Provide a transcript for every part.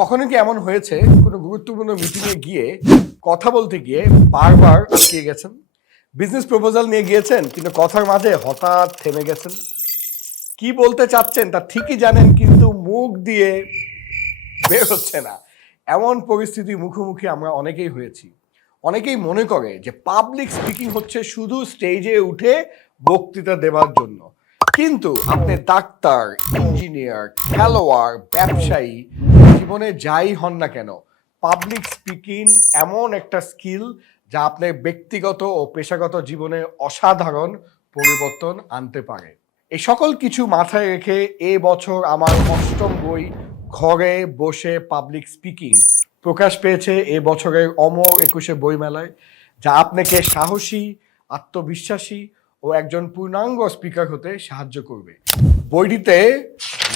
কখনো কি এমন হয়েছে কোনো গুরুত্বপূর্ণ মিটিংয়ে গিয়ে কথা বলতে গিয়ে বারবার আটকে গেছেন? বিজনেস প্রপোজাল নিয়ে গিয়েছেন, কিন্তু কথার মাঝে হঠাৎ থেমে গেছেন? কি বলতে চাচ্ছেন তা ঠিকই জানেন, কিন্তু মুখ দিয়ে বের হচ্ছে না। এমন পরিস্থিতির মুখোমুখি আমরা অনেকেই হয়েছি। অনেকেই মনে করে যে পাবলিক স্পিকিং হচ্ছে শুধু স্টেজে উঠে বক্তৃতা দেওয়ার জন্য। কিন্তু আপনি ডাক্তার ইঞ্জিনিয়ার খেলোয়াড়, ব্যবসায়ী জীবনে যাই হন না কেন পাবলিক স্পিকিং এমন একটা স্কিল যা আপনার ব্যক্তিগত ও পেশাগত জীবনে অসাধারণ পরিবর্তন আনতে পারে। এই সকল কিছু মাথায় রেখে এ বছর আমার অষ্টম বই, ঘরে বসে পাবলিক স্পিকিং প্রকাশ পেয়েছে এ বছরের অমর একুশে বইমেলায়, যা আপনাকে সাহসী, আত্মবিশ্বাসী ও একজন পূর্ণাঙ্গ স্পিকার হতে সাহায্য করবে। বইটিতে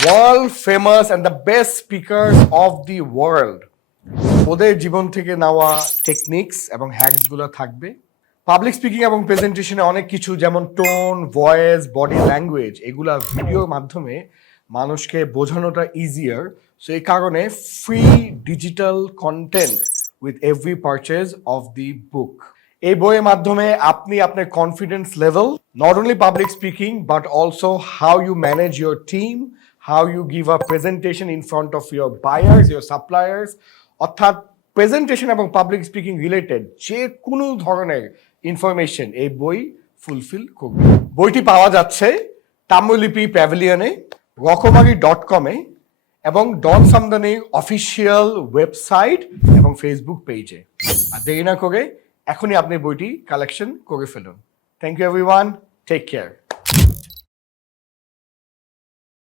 world famous and the best speaker of the world ওদের জীবন থেকে নেওয়া টেকনিক্স এবং হ্যাকসগুলো থাকবে। পাবলিক স্পিকিং এবং প্রেজেন্টেশনে অনেক কিছু যেমন টোন ভয়েস বডি ল্যাঙ্গুয়েজ এগুলা ভিডিওর মাধ্যমে মানুষকে বোঝানোটা ইজিয়ার সো এই কারণে free digital content with every purchase of the book এই বইয়ের মাধ্যমে আপনি আপনার confidence level not only public speaking but also how you manage your team how you give a presentation in front of your buyers your suppliers অর্থাৎ presentation এবং public speaking related যে কোনো ধরনের ইনফরমেশন এই বই ফুলফিল করবে। বইটি পাওয়া যাচ্ছে তাম্রলিপি প্যাভিলিয়নে রকমারি ডট কমে এবং ডন সামদানির অফিসিয়াল ওয়েবসাইট এবং ফেসবুক পেজে আর দেরি না করে এখনই আপনি বইটি কালেকশন করে ফেলুন thank you everyone take care